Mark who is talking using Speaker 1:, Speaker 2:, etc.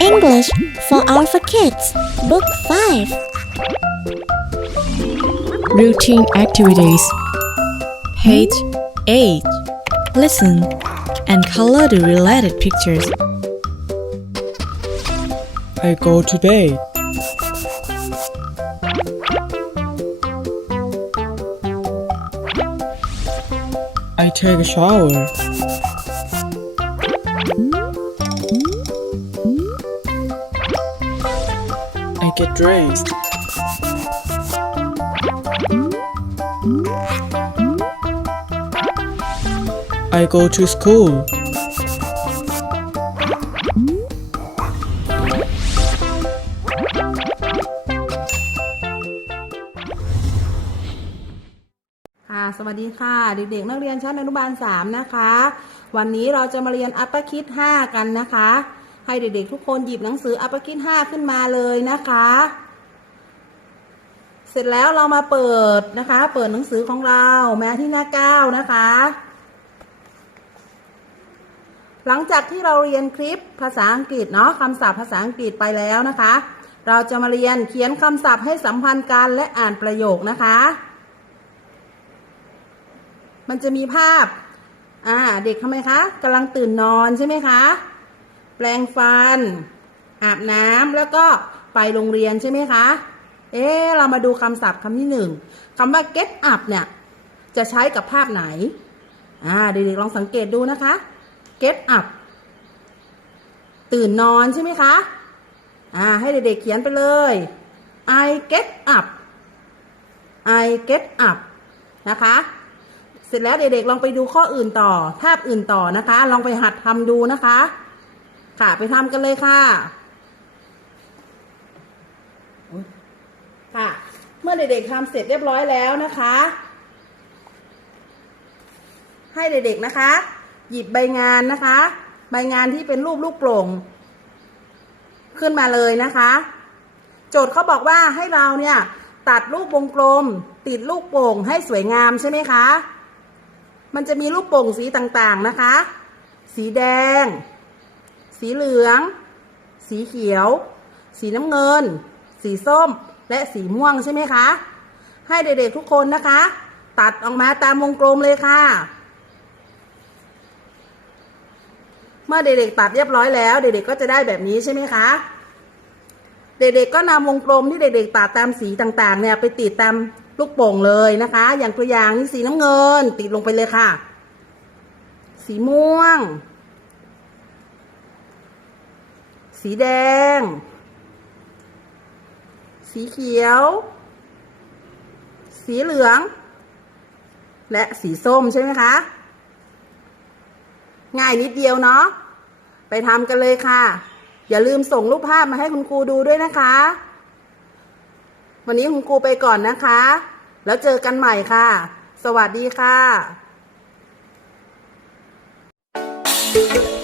Speaker 1: English for Alpha Kids, Book 5.
Speaker 2: Routine activities. Page 8. Listen and color the related pictures.
Speaker 3: I go today. I take a shower. I get dressed. I go to school.
Speaker 4: ค่ะ สวัสดีค่ะ เด็กๆ นักเรียนชั้นอนุบาล 3 นะคะ วันนี้เราจะมาเรียนอัปเปอร์คิด 5 กันนะคะ ให้เด็กๆทุกคนหยิบหนังสืออัปเปอร์คิด5ขึ้นมาเลยนะคะ เสร็จแล้วเรามาเปิดนะคะ เปิดหนังสือของเราแม้ที่หน้า9นะคะ หลังจากที่เราเรียนคลิปภาษาอังกฤษเนาะคำศัพท์ภาษาอังกฤษไปแล้วนะคะ เราจะมาเรียนเขียนคำศัพท์ให้สัมพันธ์กันและอ่านประโยคนะคะมันจะมีภาพ อ่า เด็กทำไมคะกำลังตื่นนอนใช่ไหมคะ แปรงฟัน อาบน้ำแล้วก็ไปโรงเรียนใช่ไหมคะ เอ๊เรามาดูคำศัพท์คำที่หนึ่งคำว่า get up เนี่ย จะใช้กับภาพไหน อ่า เด็กๆลองสังเกตดูนะคะ get up ตื่นนอนใช่ไหมคะ อ่า ให้เด็กๆเขียนไปเลย I get up I get up นะคะ เสร็จแล้วเด็กๆลองไปดูข้ออื่นต่อ ภาพอื่นต่อนะคะ ลองไปหัดทำดูนะคะ ค่ะไปทำกันเลยค่ะค่ะ เมื่อเด็กๆทำเสร็จเรียบร้อยแล้วนะคะ ให้เด็กๆนะคะ หยิบใบงานนะคะ ใบงานที่เป็นรูปลูกโป่งขึ้นมาเลยนะคะ โจทย์เขาบอกว่าให้เราเนี่ย ตัดรูปวงกลม ติดลูกโป่งให้สวยงามใช่ไหมคะ มันจะมีลูกโป่งสีต่างๆนะคะ สีแดง สีเหลือง สีเขียว สีน้ำเงิน สีส้ม และสีม่วงใช่ไหมคะ ให้เด็กๆทุกคนนะคะ ตัดออกมาตามวงกลมเลยค่ะ เมื่อเด็กๆตัดเรียบร้อยแล้ว เด็กๆก็จะได้แบบนี้ใช่ไหมคะเด็กๆก็นำวงกลมที่เด็กๆตัดตามสีต่างๆ เนี่ยไปติดตามลูกโป่งเลยนะคะ อย่างตัวอย่างนี่สีน้ำเงิน ติดลงไปเลยค่ะ สีม่วง สีแดง สีเขียว สีเหลือง และสีส้มใช่ไหมคะ ง่ายนิดเดียวเนาะ ไปทำกันเลยค่ะ อย่าลืมส่งรูปภาพมาให้คุณครูดูด้วยนะคะ วันนี้คุณครูไปก่อนนะคะ แล้วเจอกันใหม่ค่ะ สวัสดีค่ะ